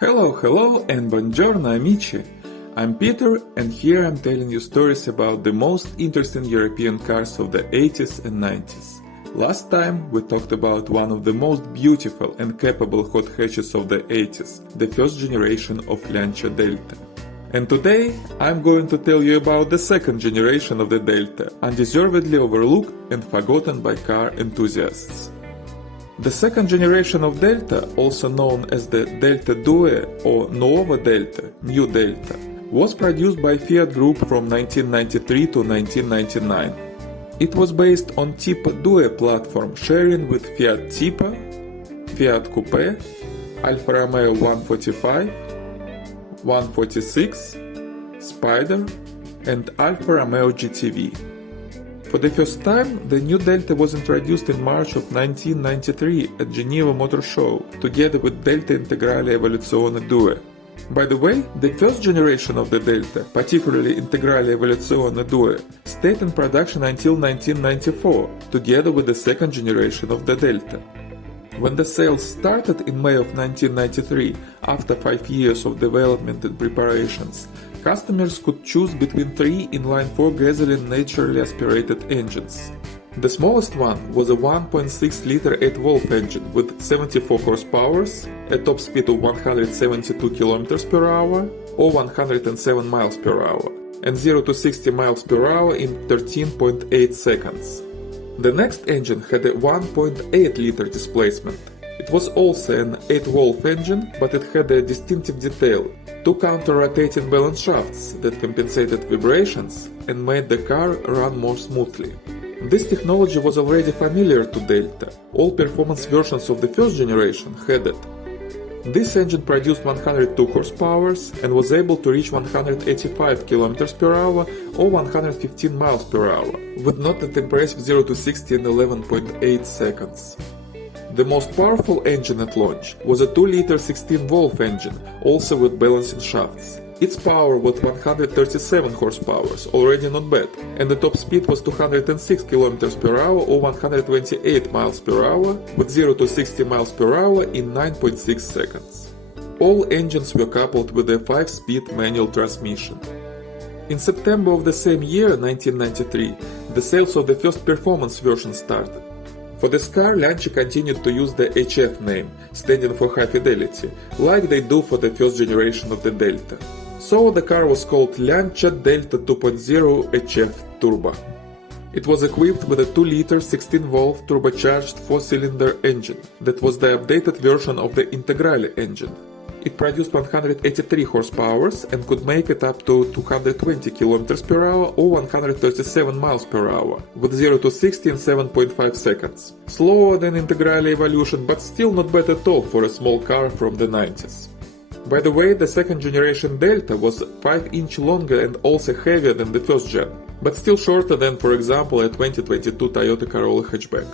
Hello and buongiorno amici! I'm Peter and here I'm telling you stories about the most interesting European cars of the 80s and 90s. Last time we talked about one of the most beautiful and capable hot hatches of the 80s, the first generation of Lancia Delta. And today I'm going to tell you about the second generation of the Delta, undeservedly overlooked and forgotten by car enthusiasts. The second generation of Delta, also known as the Delta Due or Nuova Delta, New Delta, was produced by Fiat Group from 1993 to 1999. It was based on Tipo Due platform sharing with Fiat Tipo, Fiat Coupe, Alfa Romeo 145, 146, Spider and Alfa Romeo GTV. For the first time, the new Delta was introduced in March of 1993 at Geneva Motor Show, together with Delta Integrale Evoluzione Due. By the way, the first generation of the Delta, particularly Integrale Evoluzione Due, stayed in production until 1994, together with the second generation of the Delta. When the sales started in May of 1993, after 5 years of development and preparations, customers could choose between 3 inline-4 gasoline naturally aspirated engines. The smallest one was a 1.6-liter 8-valve engine with 74 horsepower, a top speed of 172 km per hour or 107 miles per hour, and 0 to 60 miles per hour in 13.8 seconds. The next engine had a 1.8-liter displacement. It was also an 8-valve engine, but it had a distinctive detail: 2 counter-rotating balance shafts that compensated vibrations and made the car run more smoothly. This technology was already familiar to Delta. All performance versions of the first generation had it. This engine produced 102 horsepower and was able to reach 185 km per hour or 115 miles per hour, with not an impressive 0 to 60 in 11.8 seconds. The most powerful engine at launch was a 2-liter 16-valve engine, also with balancing shafts. Its power was 137 horsepower, already not bad, and the top speed was 206 km per hour or 128 miles per hour, with 0 to 60 miles per hour in 9.6 seconds. All engines were coupled with a 5-speed manual transmission. In September of the same year, 1993, the sales of the first performance version started. For this car, Lancia continued to use the HF name, standing for high fidelity, like they do for the first generation of the Delta. So the car was called Lancia Delta 2.0 HF Turbo. It was equipped with a 2-liter 16-valve turbocharged 4-cylinder engine that was the updated version of the Integrale engine. It produced 183 horsepower and could make it up to 220 km per hour or 137 miles per hour, with 0 to 60 in 7.5 seconds. Slower than Integrale Evolution, but still not bad at all for a small car from the 90s. By the way, the second generation Delta was 5 inches longer and also heavier than the first gen, but still shorter than, for example, a 2022 Toyota Corolla hatchback.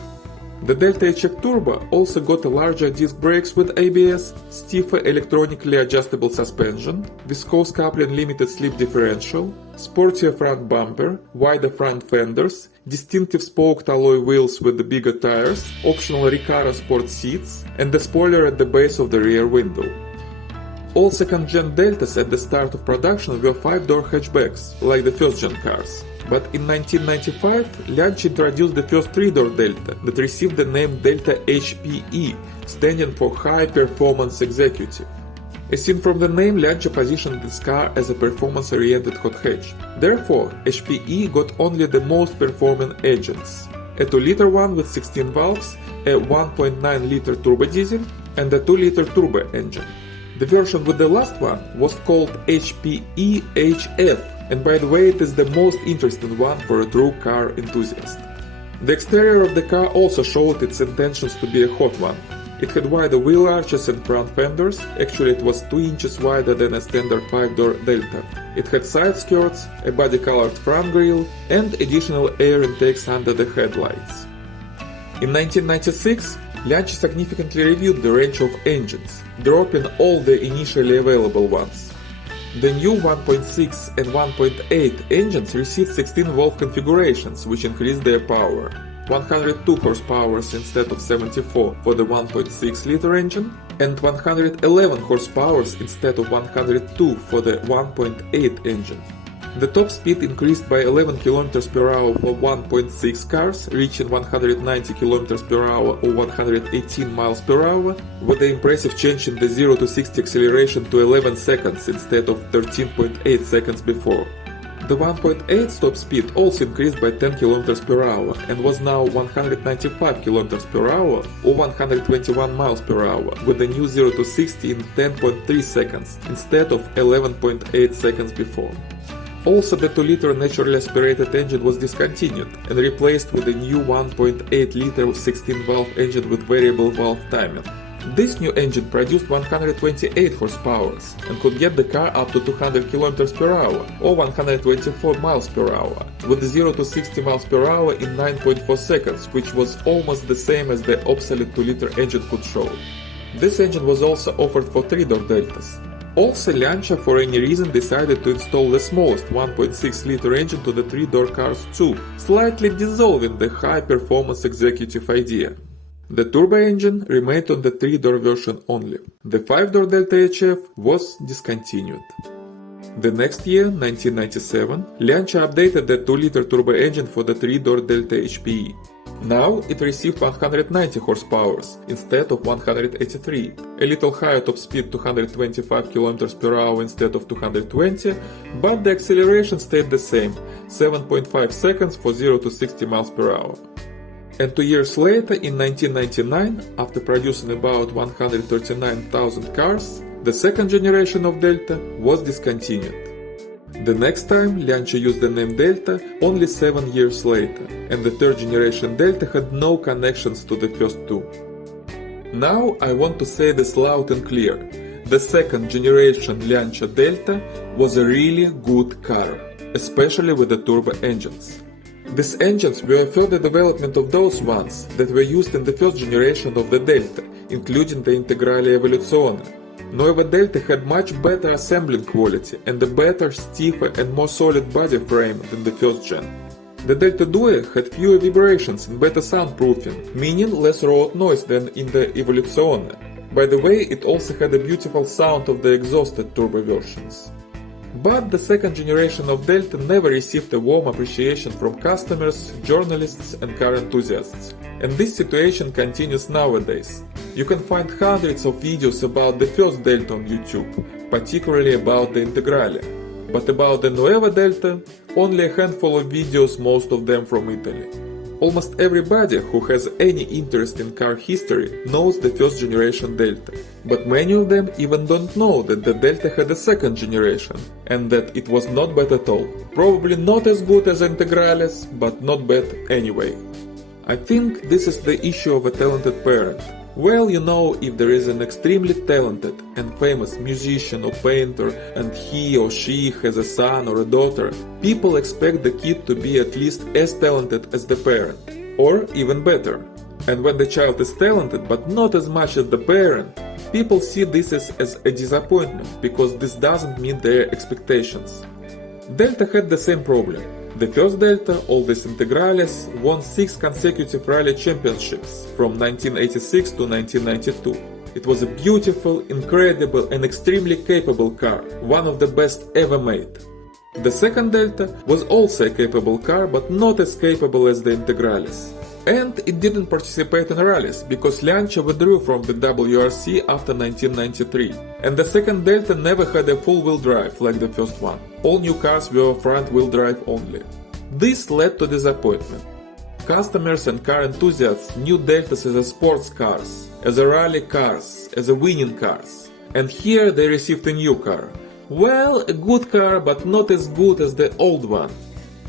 The Delta HF Turbo also got a larger disc brakes with ABS, stiffer electronically adjustable suspension, viscose coupling limited slip differential, sportier front bumper, wider front fenders, distinctive spoked alloy wheels with the bigger tires, optional Recaro sport seats, and a spoiler at the base of the rear window. All second-gen Deltas at the start of production were 5-door hatchbacks, like the first-gen cars. But in 1995, Lancia introduced the first 3-door Delta that received the name Delta HPE, standing for High Performance Executive. As seen from the name, Lancia positioned this car as a performance-oriented hot hatch. Therefore, HPE got only the most performing engines: a 2-liter one with 16 valves, a 1.9-liter turbo diesel, and a 2-liter turbo engine. The version with the last one was called HPE HF, and by the way, it is the most interesting one for a true car enthusiast. The exterior of the car also showed its intentions to be a hot one. It had wider wheel arches and front fenders. Actually, it was 2 inches wider than a standard 5-door Delta. It had side skirts, a body-colored front grille, and additional air intakes under the headlights. In 1996, Lancia significantly reviewed the range of engines, dropping all the initially available ones. The new 1.6 and 1.8 engines received 16-valve configurations, which increased their power. 102 horsepower instead of 74 for the 1.6-liter engine, and 111 horsepower instead of 102 for the 1.8 engine. The top speed increased by 11 km per hour for 1.6 cars, reaching 190 km per hour or 118 miles per hour, with the impressive change in the 0 to 60 acceleration to 11 seconds instead of 13.8 seconds before. The 1.8 top speed also increased by 10 km per hour and was now 195 km per hour or 121 miles per hour, with the new 0 to 60 in 10.3 seconds instead of 11.8 seconds before. Also, the 2-liter naturally aspirated engine was discontinued and replaced with a new 1.8-liter 16-valve engine with variable valve timing. This new engine produced 128 horsepower and could get the car up to 200 km per hour or 124 miles per hour, with 0 to 60 miles per hour in 9.4 seconds, which was almost the same as the obsolete 2-liter engine could show. This engine was also offered for 3-door Deltas. Also, Lancia for any reason decided to install the smallest 1.6-liter engine to the 3-door cars too, slightly dissolving the high-performance executive idea. The turbo engine remained on the 3-door version only. The 5-door Delta HF was discontinued. The next year, 1997, Lancia updated the 2-liter turbo engine for the 3-door Delta HPE. Now it received 190 horsepower instead of 183, a little higher top speed 225 km per hour instead of 220, but the acceleration stayed the same, 7.5 seconds for 0 to 60 miles per hour. And 2 years later, in 1999, after producing about 139,000 cars, the second generation of Delta was discontinued. The next time, Lancia used the name Delta only 7 years later, and the third generation Delta had no connections to the first two. Now I want to say this loud and clear. The second generation Lancia Delta was a really good car, especially with the turbo engines. These engines were a further development of those ones that were used in the first generation of the Delta, including the Integrale Evoluzione. Nueva Delta had much better assembling quality and a better, stiffer and more solid body frame than the first gen. The Delta 2 had fewer vibrations and better soundproofing, meaning less road noise than in the Evoluzione. By the way, it also had a beautiful sound of the exhausted turbo versions. But the second generation of Delta never received a warm appreciation from customers, journalists and car enthusiasts. And this situation continues nowadays. You can find hundreds of videos about the first Delta on YouTube, particularly about the Integrale. But about the Nueva Delta, only a handful of videos, most of them from Italy. Almost everybody who has any interest in car history knows the first generation Delta, but many of them even don't know that the Delta had a second generation, and that it was not bad at all. Probably not as good as Integrales, but not bad anyway. I think this is the issue of a talented parent. Well, you know, if there is an extremely talented and famous musician or painter and he or she has a son or a daughter, people expect the kid to be at least as talented as the parent, or even better. And when the child is talented but not as much as the parent, people see this as a disappointment because this doesn't meet their expectations. Delta had the same problem. The first Delta, all these Integrales, won 6 consecutive rally championships from 1986 to 1992. It was a beautiful, incredible and extremely capable car, one of the best ever made. The second Delta was also a capable car, but not as capable as the Integrales. And it didn't participate in rallies, because Lancia withdrew from the WRC after 1993. And the second Delta never had a full-wheel drive like the first one. All new cars were front-wheel drive only. This led to disappointment. Customers and car enthusiasts knew Deltas as a sports cars, as a rally cars, as a winning cars. And here they received a new car. Well, a good car, but not as good as the old one.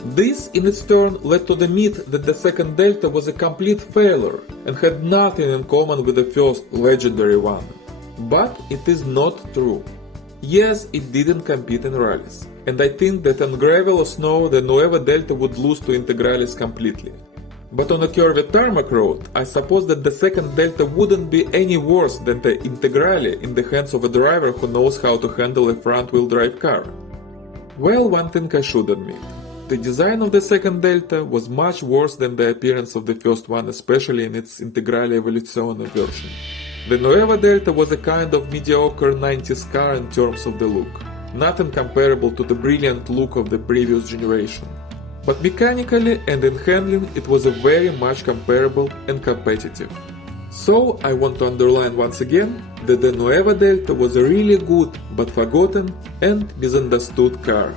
This, in its turn, led to the myth that the second Delta was a complete failure and had nothing in common with the first legendary one. But it is not true. Yes, it didn't compete in rallies, and I think that on gravel or snow the Nueva Delta would lose to Integrales completely. But on a curvy tarmac road, I suppose that the second Delta wouldn't be any worse than the Integrale in the hands of a driver who knows how to handle a front-wheel drive car. Well, one thing I should admit. The design of the second Delta was much worse than the appearance of the first one, especially in its Integrale Evoluzione version. The Nueva Delta was a kind of mediocre 90s car in terms of the look, nothing comparable to the brilliant look of the previous generation. But mechanically and in handling it was a very much comparable and competitive. So I want to underline once again that the Nueva Delta was a really good but forgotten and misunderstood car.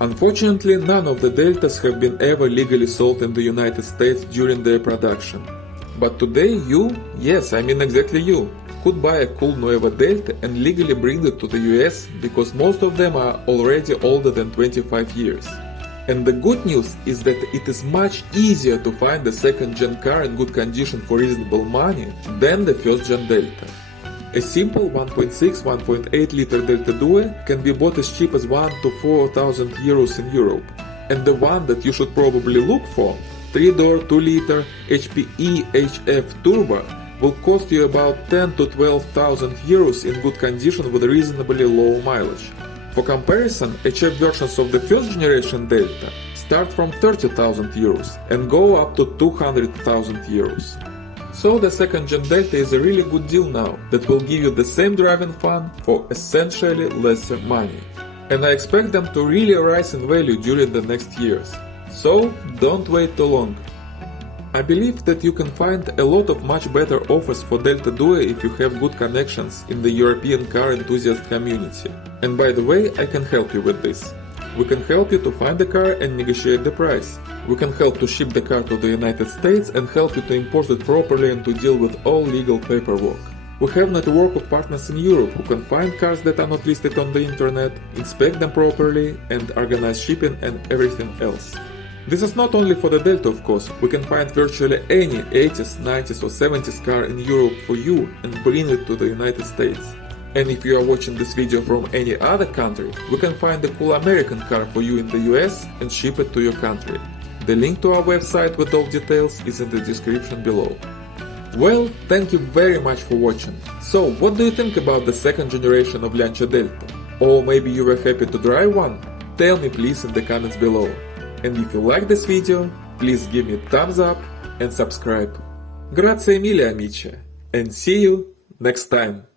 Unfortunately, none of the Deltas have been ever legally sold in the United States during their production. But today you, yes I mean exactly you, could buy a cool Nueva Delta and legally bring it to the US because most of them are already older than 25 years. And the good news is that it is much easier to find a second-gen car in good condition for reasonable money than the first-gen Delta. A simple 1.6-1.8 liter Delta Due can be bought as cheap as 1 to 4,000 euros in Europe. And the one that you should probably look for, 3-door 2-liter HPE HF Turbo, will cost you about 10 to 12,000 euros in good condition with reasonably low mileage. For comparison, HF versions of the first generation Delta start from 30,000 euros and go up to 200,000 euros. So the second gen Delta is a really good deal now that will give you the same driving fun for essentially lesser money. And I expect them to really rise in value during the next years. So don't wait too long. I believe that you can find a lot of much better offers for Delta Due if you have good connections in the European car enthusiast community. And by the way, I can help you with this. We can help you to find the car and negotiate the price. We can help to ship the car to the United States and help you to import it properly and to deal with all legal paperwork. We have a network of partners in Europe who can find cars that are not listed on the internet, inspect them properly, and organize shipping and everything else. This is not only for the Delta, of course. We can find virtually any 80s, 90s or 70s car in Europe for you and bring it to the United States. And if you are watching this video from any other country, we can find a cool American car for you in the US and ship it to your country. The link to our website with all details is in the description below. Well, thank you very much for watching. So, what do you think about the second generation of Lancia Delta? Or maybe you were happy to drive one? Tell me please in the comments below. And if you like this video, please give me a thumbs up and subscribe. Grazie mille amici, and see you next time.